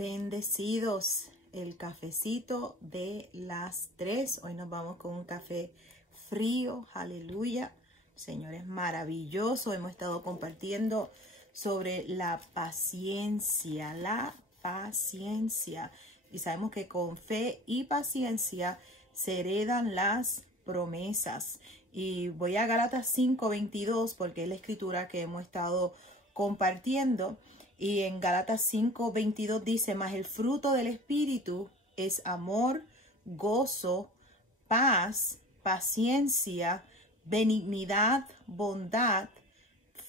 Bendecidos, el cafecito de las 3. Hoy nos vamos con un café frío, aleluya. El Señor es maravilloso. Hemos estado compartiendo sobre la paciencia, Y sabemos que con fe y paciencia se heredan las promesas. Y voy a Gálatas 5:22 porque es la escritura que hemos estado compartiendo. Y en Gálatas 5:22 dice, mas el fruto del Espíritu es amor, gozo, paz, paciencia, benignidad, bondad,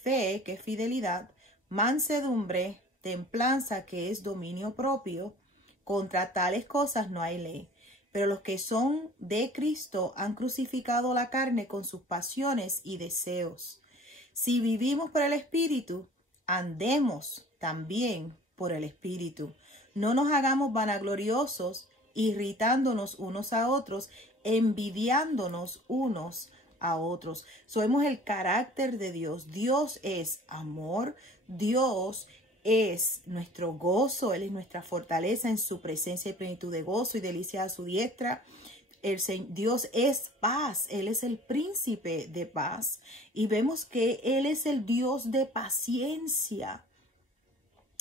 fe, que es fidelidad, mansedumbre, templanza, que es dominio propio. Contra tales cosas no hay ley. Pero los que son de Cristo han crucificado la carne con sus pasiones y deseos. Si vivimos por el Espíritu, andemos también por el Espíritu. No nos hagamos vanagloriosos, irritándonos unos a otros, envidiándonos unos a otros. Sabemos el carácter de Dios. Dios es amor. Dios es nuestro gozo. Él es nuestra fortaleza. En su presencia y plenitud de gozo y delicia a su diestra. Dios es paz. Él es el príncipe de paz. Y vemos que Él es el Dios de paciencia.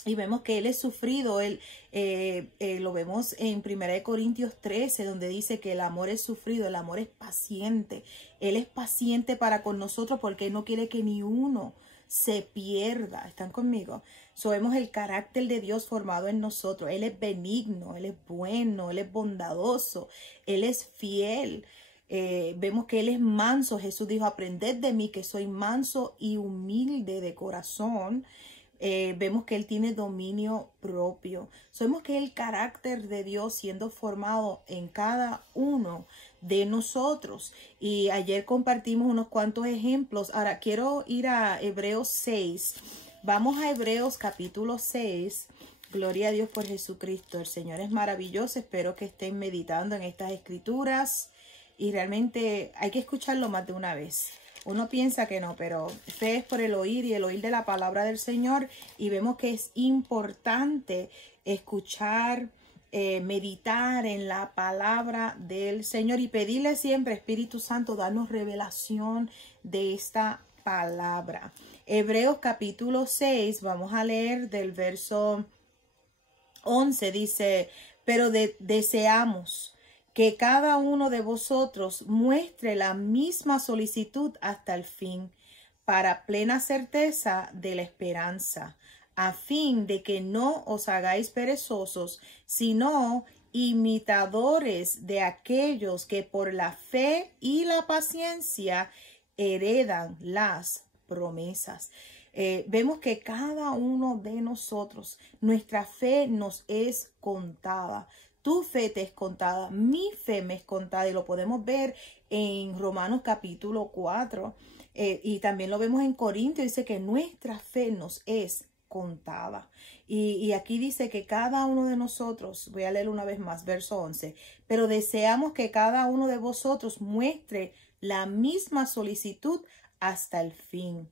Y vemos que Él es sufrido. Lo vemos en 1 Corintios 13, donde dice que el amor es sufrido, el amor es paciente. Él es paciente para con nosotros porque Él no quiere que ni uno se pierda. ¿Están conmigo? Vemos el carácter de Dios formado en nosotros. Él es benigno, Él es bueno, Él es bondadoso, Él es fiel. Vemos que Él es manso. Jesús dijo, aprended de mí que soy manso y humilde de corazón. Vemos que Él tiene dominio propio. Vemos que el carácter de Dios siendo formado en cada uno de nosotros. Y ayer compartimos unos cuantos ejemplos. Ahora quiero ir a Hebreos 6. Vamos a Hebreos capítulo 6. Gloria a Dios por Jesucristo. El Señor es maravilloso. Espero que estén meditando en estas escrituras. Y realmente hay que escucharlo más de una vez. Uno piensa que no, pero fe es por el oír y el oír de la palabra del Señor. Y vemos que es importante escuchar, meditar en la palabra del Señor y pedirle siempre, Espíritu Santo, darnos revelación de esta palabra. Hebreos capítulo 6, vamos a leer del verso 11, dice, pero deseamos que cada uno de vosotros muestre la misma solicitud hasta el fin, para plena certeza de la esperanza, a fin de que no os hagáis perezosos, sino imitadores de aquellos que por la fe y la paciencia heredan las promesas. Vemos que cada uno de nosotros, nuestra fe nos es contada. Tu fe te es contada, mi fe me es contada, y lo podemos ver en Romanos capítulo 4 y también lo vemos en Corintios, dice que nuestra fe nos es contada. Y aquí dice que cada uno de nosotros, voy a leer una vez más, verso 11, pero deseamos que cada uno de vosotros muestre la misma solicitud hasta el fin,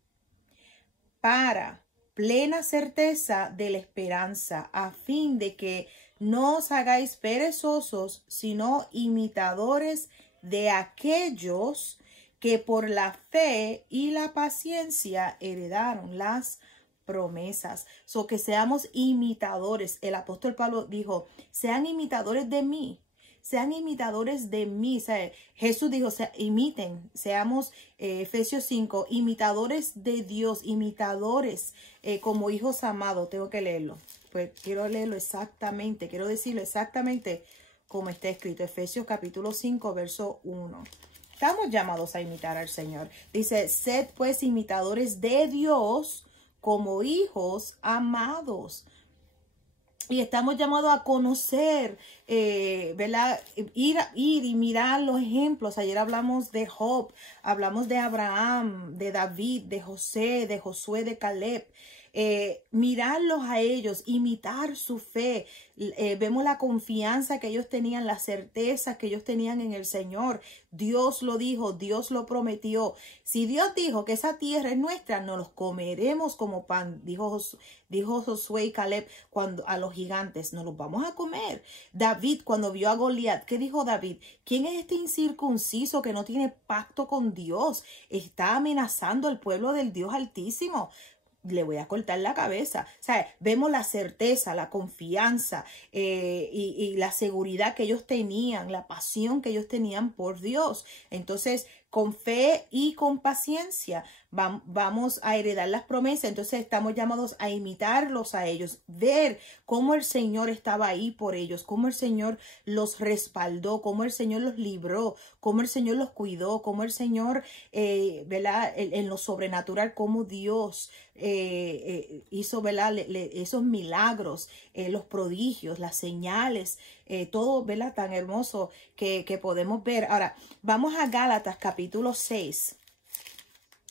para plena certeza de la esperanza, a fin de que no os hagáis perezosos, sino imitadores de aquellos que por la fe y la paciencia heredaron las promesas. Que seamos imitadores. El apóstol Pablo dijo, sean imitadores de mí. Sean imitadores de mí. O sea, Jesús dijo, imiten, seamos, Efesios 5, imitadores de Dios, imitadores como hijos amados. Tengo que leerlo. Pues quiero leerlo exactamente, quiero decirlo exactamente como está escrito. Efesios capítulo 5, verso 1. Estamos llamados a imitar al Señor. Dice, sed pues imitadores de Dios como hijos amados. Y estamos llamados a conocer, ¿verdad? Ir y mirar los ejemplos. Ayer hablamos de Job, hablamos de Abraham, de David, de José, de Josué, de Caleb. mirarlos a ellos, imitar su fe. Vemos la confianza que ellos tenían, la certeza que ellos tenían en el Señor. Dios lo dijo, Dios lo prometió. Si Dios dijo que esa tierra es nuestra, nos los comeremos como pan, dijo Josué y Caleb a los gigantes, nos los vamos a comer. David, cuando vio a Goliat, ¿qué dijo David? ¿Quién es este incircunciso que no tiene pacto con Dios? Está amenazando al pueblo del Dios Altísimo. Le voy a cortar la cabeza. O sea, vemos la certeza, la confianza y la seguridad que ellos tenían, la pasión que ellos tenían por Dios. Entonces, con fe y con paciencia vamos a heredar las promesas. Entonces estamos llamados a imitarlos a ellos, ver cómo el Señor estaba ahí por ellos, cómo el Señor los respaldó, cómo el Señor los libró, cómo el Señor los cuidó, cómo el Señor, ¿verdad? En lo sobrenatural, cómo Dios hizo, ¿verdad? Esos milagros, los prodigios, las señales, todo, ¿verdad? Tan hermoso que podemos ver. Ahora, vamos a Gálatas capítulo 6.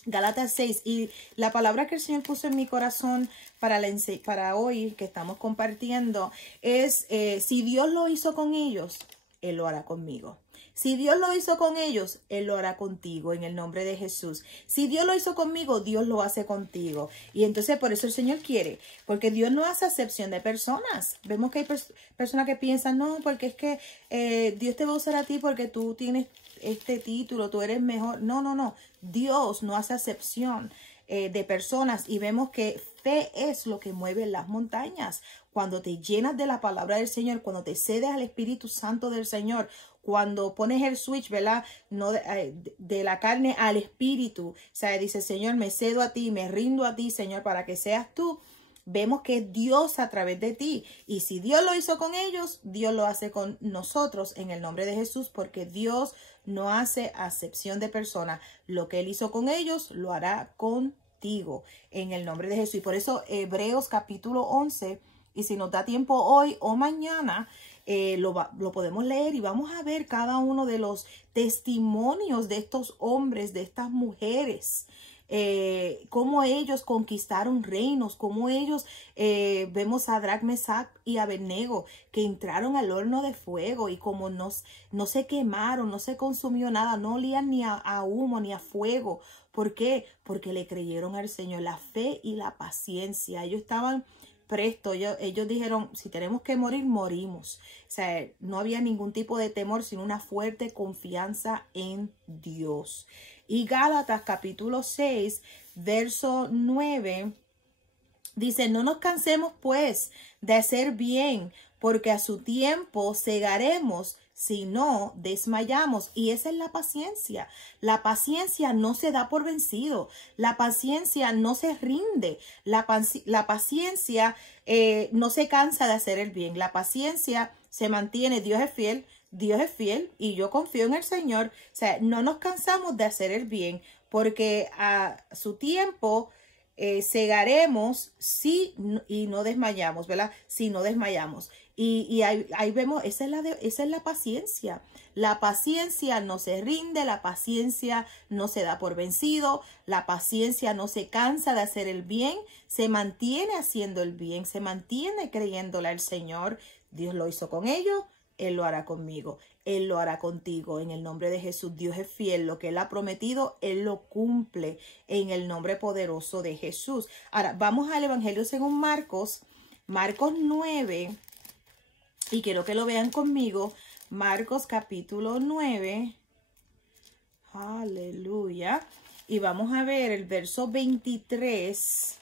Gálatas 6, y la palabra que el Señor puso en mi corazón para hoy, que estamos compartiendo, es, si Dios lo hizo con ellos, Él lo hará conmigo. Si Dios lo hizo con ellos, Él lo hará contigo en el nombre de Jesús. Si Dios lo hizo conmigo, Dios lo hace contigo. Y entonces por eso el Señor quiere, porque Dios no hace acepción de personas. Vemos que hay personas que piensan, no, porque es que Dios te va a usar a ti porque tú tienes este título, tú eres mejor. No, no, no. Dios no hace acepción de personas, y vemos que fe es lo que mueve las montañas. Cuando te llenas de la palabra del Señor, cuando te cedes al Espíritu Santo del Señor, cuando pones el switch, ¿verdad? No de la carne al Espíritu. O sea, dice, Señor, me cedo a ti, me rindo a ti, Señor, para que seas tú. Vemos que es Dios a través de ti. Y si Dios lo hizo con ellos, Dios lo hace con nosotros en el nombre de Jesús, porque Dios no hace acepción de personas. Lo que Él hizo con ellos, lo hará contigo en el nombre de Jesús. Y por eso Hebreos capítulo 11, y si nos da tiempo hoy o mañana, lo podemos leer y vamos a ver cada uno de los testimonios de estos hombres, de estas mujeres. Cómo ellos conquistaron reinos, cómo ellos, vemos a Sadrach, Mesach y Abednego, que entraron al horno de fuego y como no se quemaron, no se consumió nada, no olían ni a humo ni a fuego. ¿Por qué? Porque le creyeron al Señor, la fe y la paciencia. Ellos estaban prestos, ellos dijeron, si tenemos que morir, morimos. O sea, no había ningún tipo de temor, sino una fuerte confianza en Dios. Y Gálatas capítulo 6, verso 9, dice, no nos cansemos pues de hacer bien, porque a su tiempo segaremos si no desmayamos. Y esa es la paciencia. La paciencia no se da por vencido. La paciencia no se rinde. La paciencia no se cansa de hacer el bien. La paciencia se mantiene. Dios es fiel. Dios es fiel y yo confío en el Señor. O sea, no nos cansamos de hacer el bien, porque a su tiempo segaremos y no desmayamos, ¿verdad? Si no desmayamos. Y ahí vemos, esa es la paciencia. La paciencia no se rinde, la paciencia no se da por vencido, la paciencia no se cansa de hacer el bien, se mantiene haciendo el bien, se mantiene creyéndole al Señor. Dios lo hizo con ellos. Él lo hará conmigo, Él lo hará contigo en el nombre de Jesús. Dios es fiel, lo que Él ha prometido, Él lo cumple en el nombre poderoso de Jesús. Ahora, vamos al Evangelio según Marcos, Marcos 9, y quiero que lo vean conmigo, Marcos capítulo 9, aleluya, y vamos a ver el verso 23.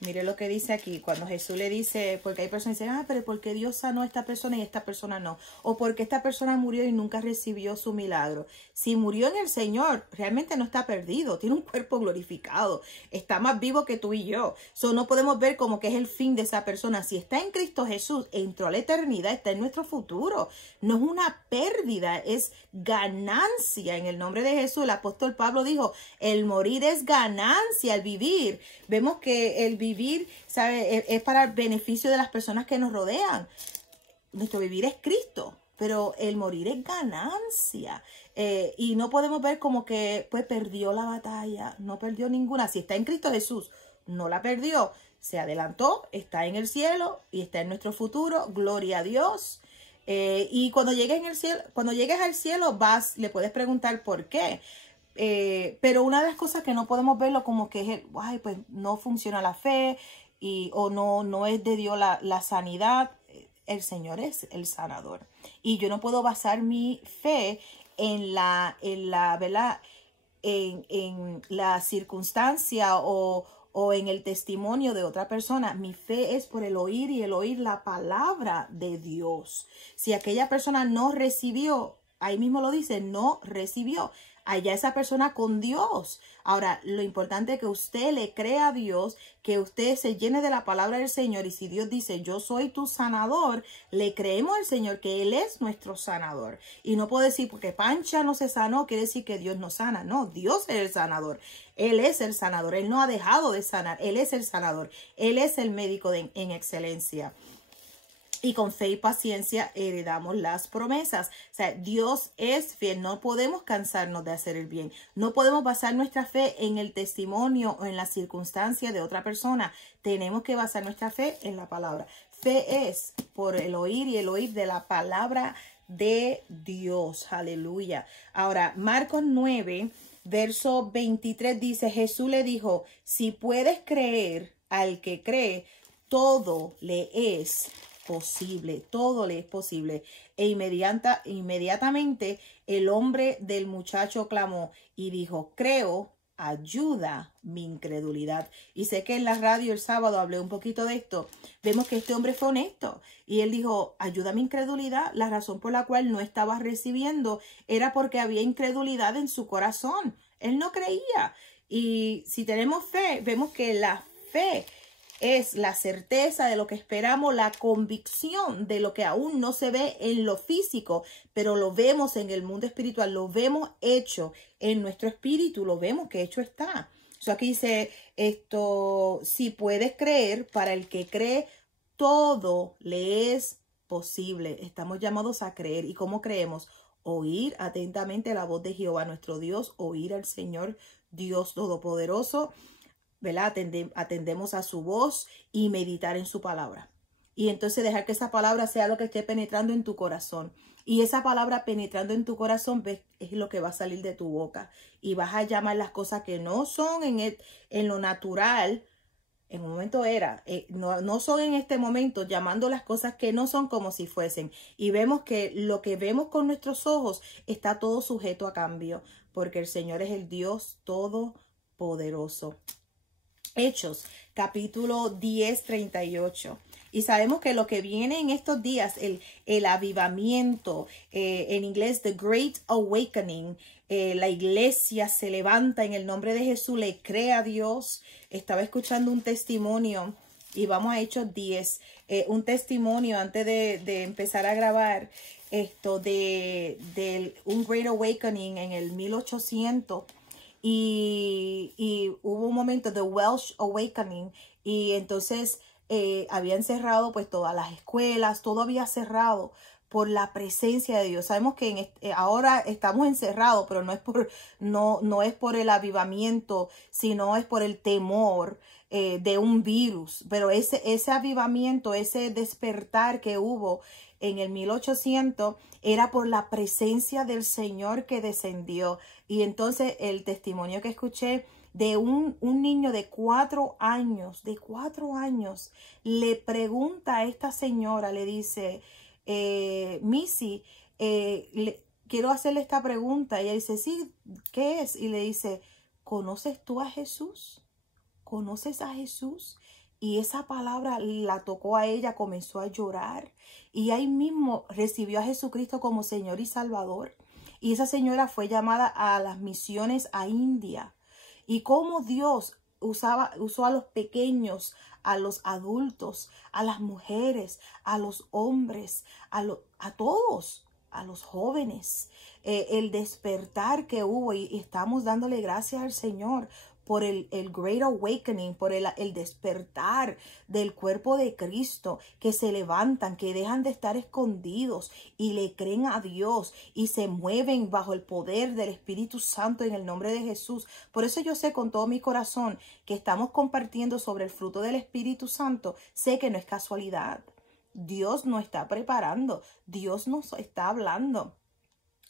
Mire lo que dice aquí, cuando Jesús le dice, porque hay personas que dicen, pero ¿por qué Dios sanó a esta persona y esta persona no? O porque esta persona murió y nunca recibió su milagro. Si murió en el Señor, realmente no está perdido, tiene un cuerpo glorificado, está más vivo que tú y yo. No podemos ver como que es el fin de esa persona. Si está en Cristo Jesús, entró a la eternidad, está en nuestro futuro. No es una pérdida, es ganancia en el nombre de Jesús. El apóstol Pablo dijo, el morir es ganancia, el vivir. Vemos que el vivir, ¿sabe? Es para el beneficio de las personas que nos rodean. Nuestro vivir es Cristo, pero el morir es ganancia. Y no podemos ver como que pues perdió la batalla, no perdió ninguna. Si está en Cristo Jesús, no la perdió. se adelantó, está en el cielo y está en nuestro futuro. Gloria a Dios. Y cuando llegues al cielo, le puedes preguntar por qué. Pero una de las cosas que no podemos verlo como que es, ay, pues no funciona la fe o no es de Dios la sanidad. El Señor es el sanador. Y yo no puedo basar mi fe ¿verdad? En la circunstancia o en el testimonio de otra persona. Mi fe es por el oír y el oír la palabra de Dios. Si aquella persona no recibió, ahí mismo lo dice, no recibió. Allá esa persona con Dios. Ahora, lo importante es que usted le crea a Dios, que usted se llene de la palabra del Señor. Y si Dios dice, yo soy tu sanador, le creemos al Señor que Él es nuestro sanador. Y no puedo decir, porque Pancha no se sanó, quiere decir que Dios no sana. No, Dios es el sanador. Él es el sanador. Él no ha dejado de sanar. Él es el sanador. Él es el médico en excelencia. Y con fe y paciencia heredamos las promesas. O sea, Dios es fiel. No podemos cansarnos de hacer el bien. No podemos basar nuestra fe en el testimonio o en la circunstancia de otra persona. Tenemos que basar nuestra fe en la palabra. Fe es por el oír y el oír de la palabra de Dios. Aleluya. Ahora, Marcos 9, verso 23 dice, Jesús le dijo, si puedes creer al que cree, todo le es posible, todo le es posible. E inmediatamente el hombre del muchacho clamó y dijo, creo, ayuda mi incredulidad. Y sé que en la radio el sábado hablé un poquito de esto. Vemos que este hombre fue honesto y él dijo, ayuda mi incredulidad. La razón por la cual no estaba recibiendo era porque había incredulidad en su corazón. Él no creía. Y si tenemos fe, vemos que la fe es la certeza de lo que esperamos, la convicción de lo que aún no se ve en lo físico, pero lo vemos en el mundo espiritual, lo vemos hecho en nuestro espíritu, lo vemos que hecho está. Aquí dice esto, si puedes creer, para el que cree, todo le es posible. Estamos llamados a creer. ¿Y cómo creemos? Oír atentamente la voz de Jehová nuestro Dios, oír al Señor Dios Todopoderoso, ¿verdad? Atendemos a su voz y meditar en su palabra. Y entonces dejar que esa palabra sea lo que esté penetrando en tu corazón. Y esa palabra penetrando en tu corazón es lo que va a salir de tu boca. Y vas a llamar las cosas que no son en lo natural. En un momento no son en este momento, llamando las cosas que no son como si fuesen. Y vemos que lo que vemos con nuestros ojos está todo sujeto a cambio. Porque el Señor es el Dios todopoderoso. Hechos, capítulo 10, 38. Y sabemos que lo que viene en estos días, el avivamiento, en inglés, the Great Awakening, la iglesia se levanta en el nombre de Jesús, le cree a Dios. Estaba escuchando un testimonio y vamos a Hechos 10, un testimonio antes de empezar a grabar esto de un Great Awakening en el 1800. Y hubo un momento de Welsh Awakening y entonces habían cerrado pues todas las escuelas, todo había cerrado por la presencia de Dios. Sabemos que ahora estamos encerrados, pero no es por el avivamiento, sino es por el temor de un virus. Pero ese avivamiento, ese despertar que hubo en el 1800 era por la presencia del Señor que descendió. Y entonces el testimonio que escuché de un niño de 4 años, le pregunta a esta señora, le dice, Missy, quiero hacerle esta pregunta. Y ella dice, sí, ¿qué es? Y le dice, ¿conoces tú a Jesús? ¿Conoces a Jesús? Y esa palabra la tocó a ella, comenzó a llorar. Y ahí mismo recibió a Jesucristo como Señor y Salvador. Y esa señora fue llamada a las misiones a India. Y cómo Dios usó a los pequeños, a los adultos, a las mujeres, a los hombres, a todos, a los jóvenes. El despertar que hubo y estamos dándole gracias al Señor por el Great Awakening, por el despertar del cuerpo de Cristo, que se levantan, que dejan de estar escondidos y le creen a Dios y se mueven bajo el poder del Espíritu Santo en el nombre de Jesús. Por eso yo sé con todo mi corazón que estamos compartiendo sobre el fruto del Espíritu Santo. Sé que no es casualidad. Dios nos está preparando, Dios nos está hablando.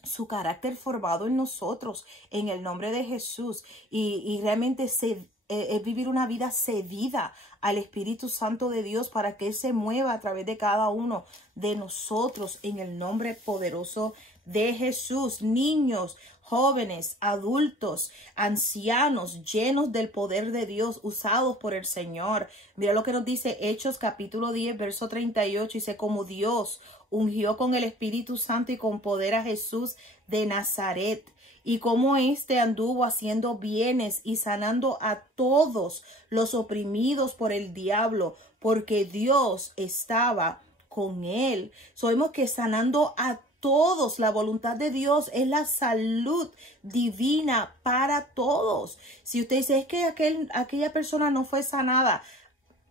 Su carácter formado en nosotros, en el nombre de Jesús. Y realmente es vivir una vida cedida al Espíritu Santo de Dios para que Él se mueva a través de cada uno de nosotros en el nombre poderoso de Jesús. Niños, jóvenes, adultos, ancianos, llenos del poder de Dios, usados por el Señor. Mira lo que nos dice Hechos capítulo 10, verso 38. Dice, como Dios ungió con el Espíritu Santo y con poder a Jesús de Nazaret, y como éste anduvo haciendo bienes y sanando a todos los oprimidos por el diablo, porque Dios estaba con él. Sabemos que sanando a todos, la voluntad de Dios es la salud divina para todos. Si usted dice, es que aquella persona no fue sanada,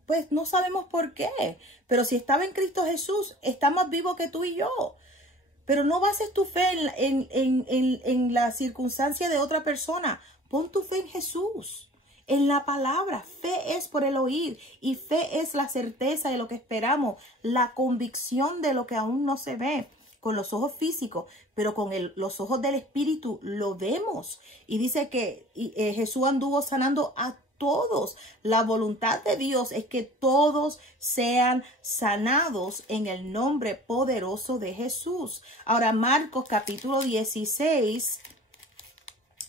pues no sabemos por qué. Pero si estaba en Cristo Jesús, está más vivo que tú y yo. Pero no bases tu fe en la circunstancia de otra persona. Pon tu fe en Jesús, en la palabra. Fe es por el oír y fe es la certeza de lo que esperamos, la convicción de lo que aún no se ve con los ojos físicos, pero con los ojos del Espíritu lo vemos. Y dice que Jesús anduvo sanando a todos. La voluntad de Dios es que todos sean sanados en el nombre poderoso de Jesús. Ahora, Marcos capítulo 16.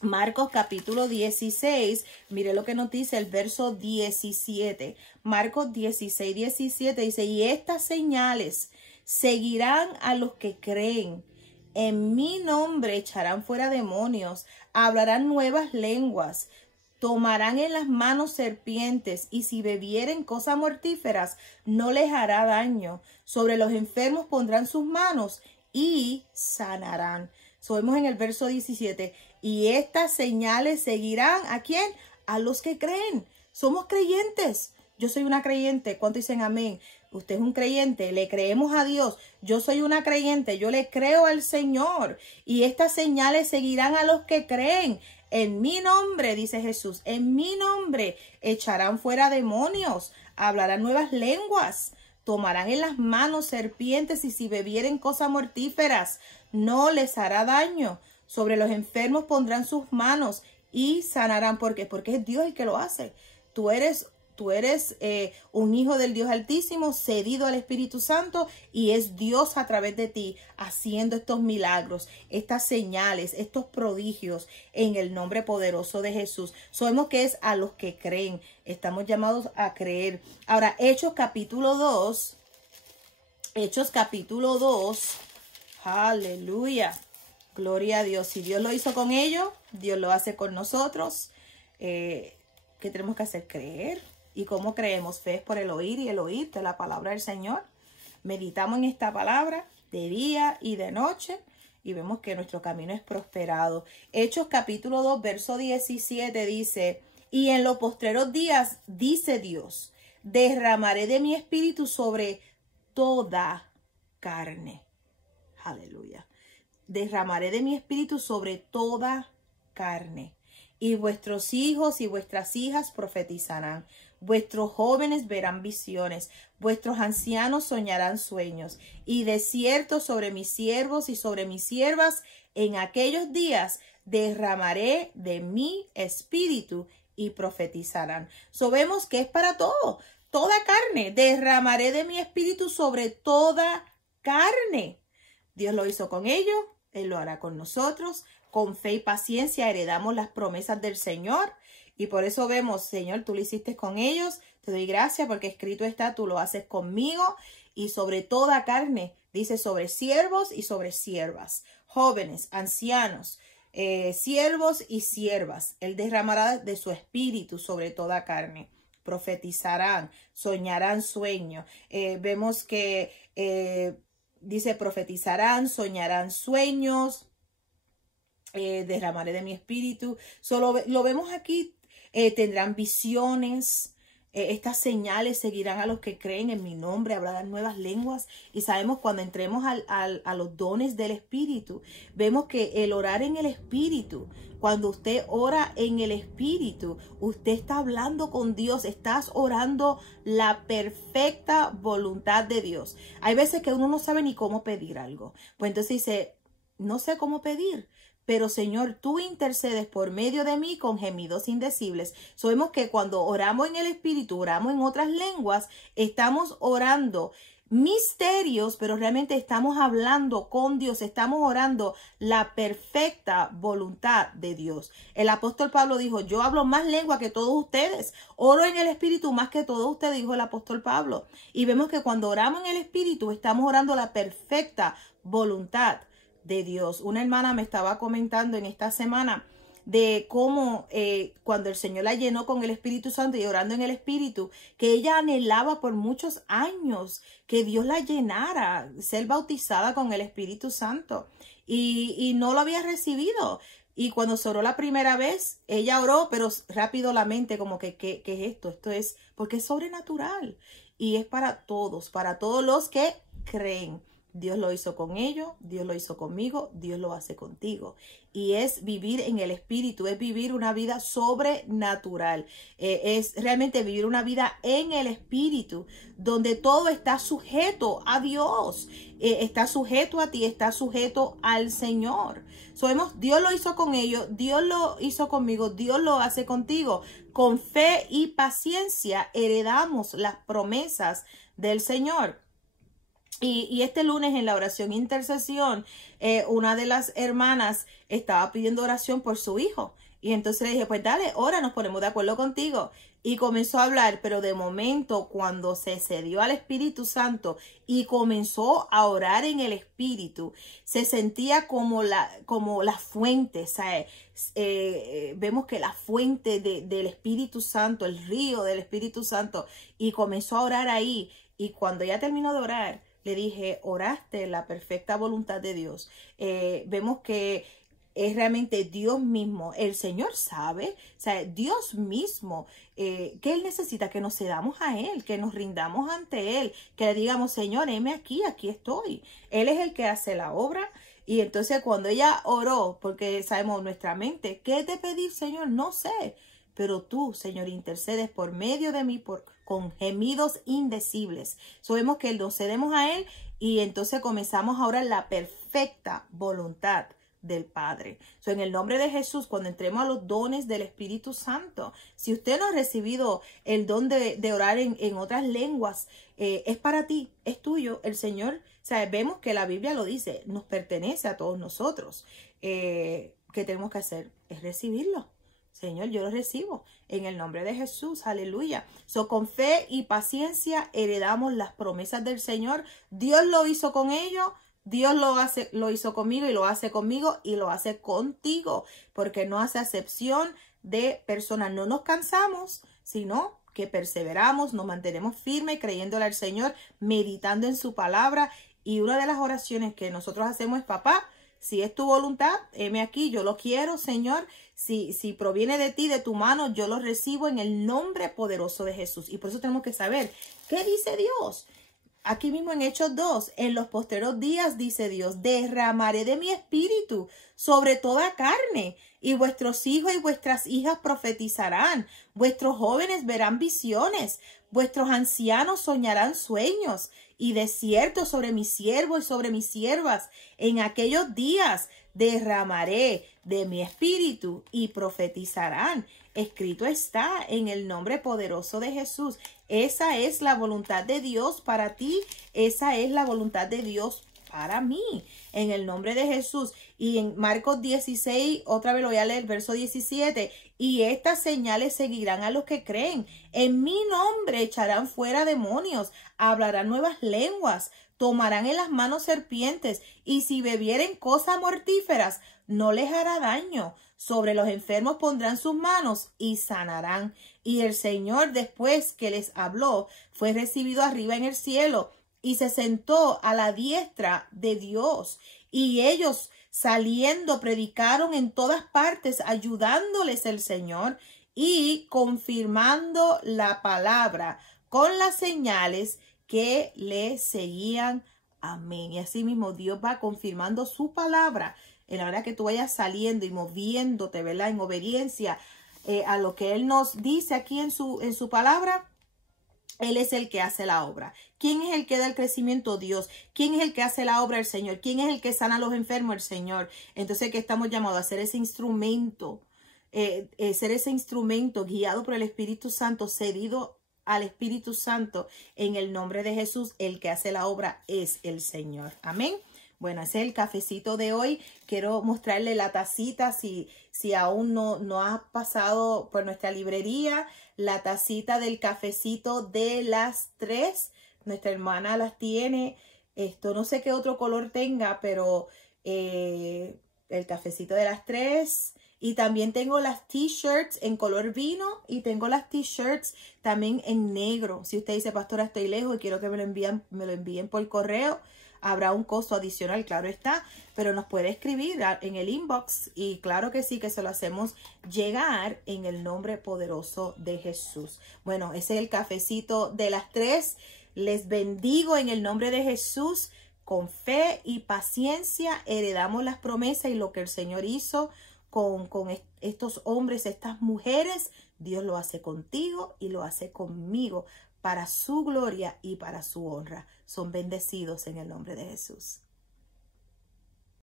Marcos capítulo 16, mire lo que nos dice el verso 17. Marcos 16, 17 dice, y estas señales seguirán a los que creen. En mi nombre echarán fuera demonios, hablarán nuevas lenguas, tomarán en las manos serpientes, y si bebieren cosas mortíferas no les hará daño. Sobre los enfermos pondrán sus manos y sanarán. Vemos en el verso 17, y estas señales seguirán, ¿a quién? A los que creen. Somos creyentes. Yo soy una creyente. ¿Cuánto dicen amén? Usted es un creyente, le creemos a Dios. Yo soy una creyente, yo le creo al Señor. Y estas señales seguirán a los que creen. En mi nombre, dice Jesús, en mi nombre echarán fuera demonios, hablarán nuevas lenguas, tomarán en las manos serpientes, y si bebieren cosas mortíferas no les hará daño. Sobre los enfermos pondrán sus manos y sanarán. ¿Por qué? Porque es Dios el que lo hace. Tú eres un hijo del Dios Altísimo, cedido al Espíritu Santo, y es Dios a través de ti haciendo estos milagros, estas señales, estos prodigios en el nombre poderoso de Jesús. Sabemos que es a los que creen. Estamos llamados a creer. Ahora, Hechos capítulo 2. Hechos capítulo 2. Aleluya. Gloria a Dios. Si Dios lo hizo con ellos, Dios lo hace con nosotros. ¿Qué tenemos que hacer? Creer. ¿Y cómo creemos? Fe es por el oír, y el oír de la palabra del Señor. Meditamos en esta palabra de día y de noche y vemos que nuestro camino es prosperado. Hechos capítulo 2, verso 17 dice, y en los postreros días, dice Dios, derramaré de mi espíritu sobre toda carne. Aleluya. Derramaré de mi espíritu sobre toda carne. Y vuestros hijos y vuestras hijas profetizarán. Vuestros jóvenes verán visiones. Vuestros ancianos soñarán sueños. Y de cierto sobre mis siervos y sobre mis siervas en aquellos días derramaré de mi espíritu y profetizarán. Vemos que es para todo. Toda carne. Derramaré de mi espíritu sobre toda carne. Dios lo hizo con ellos. Él lo hará con nosotros. Con fe y paciencia heredamos las promesas del Señor. Y por eso vemos, Señor, tú lo hiciste con ellos. Te doy gracias porque escrito está, tú lo haces conmigo. Y sobre toda carne, dice, sobre siervos y sobre siervas, jóvenes, ancianos, siervos y siervas. Él derramará de su espíritu sobre toda carne. Profetizarán, soñarán sueños. Vemos que dice, profetizarán, soñarán sueños. Derramaré de mi espíritu. Solo lo vemos aquí tendrán visiones. Estas señales seguirán a los que creen en mi nombre, hablarán nuevas lenguas. Y sabemos cuando entremos a los dones del Espíritu, vemos que el orar en el Espíritu, cuando usted ora en el Espíritu, usted está hablando con Dios, estás orando la perfecta voluntad de Dios. Hay veces que uno no sabe ni cómo pedir algo. Pues entonces dice, no sé cómo pedir. Pero Señor, tú intercedes por medio de mí con gemidos indecibles. Sabemos que cuando oramos en el Espíritu, oramos en otras lenguas, estamos orando misterios, pero realmente estamos hablando con Dios, estamos orando la perfecta voluntad de Dios. El apóstol Pablo dijo, yo hablo más lengua que todos ustedes, oro en el Espíritu más que todos ustedes, dijo el apóstol Pablo. Y vemos que cuando oramos en el Espíritu, estamos orando la perfecta voluntad de Dios. Una hermana me estaba comentando en esta semana de cómo cuando el Señor la llenó con el Espíritu Santo y orando en el Espíritu, que ella anhelaba por muchos años que Dios la llenara, ser bautizada con el Espíritu Santo, y no lo había recibido. Y cuando se oró la primera vez, ella oró, pero rápido la mente como que, ¿qué es esto? Esto es, porque es sobrenatural y es para todos los que creen. Dios lo hizo con ellos, Dios lo hizo conmigo, Dios lo hace contigo. Y es vivir en el Espíritu, es vivir una vida sobrenatural. Es realmente vivir una vida en el Espíritu, donde todo está sujeto a Dios. Está sujeto a ti, está sujeto al Señor. Dios lo hizo con ellos, Dios lo hizo conmigo, Dios lo hace contigo. Con fe y paciencia heredamos las promesas del Señor. Y este lunes en la oración intercesión, una de las hermanas estaba pidiendo oración por su hijo. Y entonces le dije, pues dale, ora, nos ponemos de acuerdo contigo. Y comenzó a hablar, pero de momento cuando se cedió al Espíritu Santo y comenzó a orar en el Espíritu, se sentía como la fuente, ¿sabes? Vemos que la fuente del Espíritu Santo, el río del Espíritu Santo, y comenzó a orar ahí. Y cuando ella terminó de orar, le dije, oraste la perfecta voluntad de Dios. Vemos que es realmente Dios mismo. El Señor sabe, o sea, Dios mismo, que Él necesita que nos cedamos a Él, que nos rindamos ante Él, que le digamos, Señor, heme aquí, aquí estoy. Él es el que hace la obra. Y entonces cuando ella oró, porque sabemos nuestra mente, ¿qué te pedí, Señor? No sé. Pero tú, Señor, intercedes por medio de mí con gemidos indecibles. Sabemos que nos cedemos a Él y entonces comenzamos a orar la perfecta voluntad del Padre. En el nombre de Jesús, cuando entremos a los dones del Espíritu Santo, si usted no ha recibido el don de orar en otras lenguas, es para ti, es tuyo. El Señor, vemos que la Biblia lo dice, nos pertenece a todos nosotros. ¿Qué tenemos que hacer? Es recibirlo. Señor, yo lo recibo en el nombre de Jesús, aleluya. Con fe y paciencia heredamos las promesas del Señor. Dios lo hizo con ellos, Dios lo hizo conmigo y lo hace conmigo y lo hace contigo, porque no hace acepción de personas. No nos cansamos, sino que perseveramos, nos mantenemos firmes creyéndole al Señor, meditando en su palabra. Y una de las oraciones que nosotros hacemos es, papá, si es tu voluntad, heme aquí, yo lo quiero, Señor. Si proviene de ti, de tu mano, yo lo recibo en el nombre poderoso de Jesús. Y por eso tenemos que saber, ¿qué dice Dios? Aquí mismo en Hechos 2, en los posteros días, dice Dios, derramaré de mi espíritu sobre toda carne, y vuestros hijos y vuestras hijas profetizarán, vuestros jóvenes verán visiones, vuestros ancianos soñarán sueños, y de cierto sobre mis siervos y sobre mis siervas, en aquellos días derramaré de mi espíritu y profetizarán. Escrito está en el nombre poderoso de Jesús. Esa es la voluntad de Dios para ti. Esa es la voluntad de Dios para mí. En el nombre de Jesús. Y en Marcos 16, otra vez lo voy a leer, verso 17. Y estas señales seguirán a los que creen. En mi nombre echarán fuera demonios. Hablarán nuevas lenguas. Tomarán en las manos serpientes. Y si bebieren cosas mortíferas, no les hará daño. Sobre los enfermos pondrán sus manos y sanarán. Y el Señor, después que les habló, fue recibido arriba en el cielo y se sentó a la diestra de Dios. Y ellos, saliendo, predicaron en todas partes, ayudándoles el Señor y confirmando la palabra con las señales que le seguían. Amén. Y así mismo Dios va confirmando su palabra en la hora que tú vayas saliendo y moviéndote, ¿verdad? En obediencia a lo que Él nos dice aquí en su palabra. Él es el que hace la obra. ¿Quién es el que da el crecimiento? Dios. ¿Quién es el que hace la obra? El Señor. ¿Quién es el que sana a los enfermos? El Señor. Entonces, ¿qué estamos llamados a hacer? Ese instrumento, ser ese instrumento guiado por el Espíritu Santo, cedido al Espíritu Santo en el nombre de Jesús. El que hace la obra es el Señor. Amén. Bueno, ese es el cafecito de hoy. Quiero mostrarle la tacita si aún no ha pasado por nuestra librería. La tacita del cafecito de las 3. Nuestra hermana las tiene. Esto no sé qué otro color tenga, pero el cafecito de las 3. Y también tengo las t-shirts en color vino y tengo las t-shirts también en negro. Si usted dice, pastora, estoy lejos y quiero que me lo envíen por correo, habrá un costo adicional, claro está, pero nos puede escribir en el inbox y claro que sí, que se lo hacemos llegar en el nombre poderoso de Jesús. Bueno, ese es el cafecito de las 3. Les bendigo en el nombre de Jesús. Con fe y paciencia heredamos las promesas y lo que el Señor hizo con estos hombres, estas mujeres, Dios lo hace contigo y lo hace conmigo para su gloria y para su honra. Son bendecidos en el nombre de Jesús.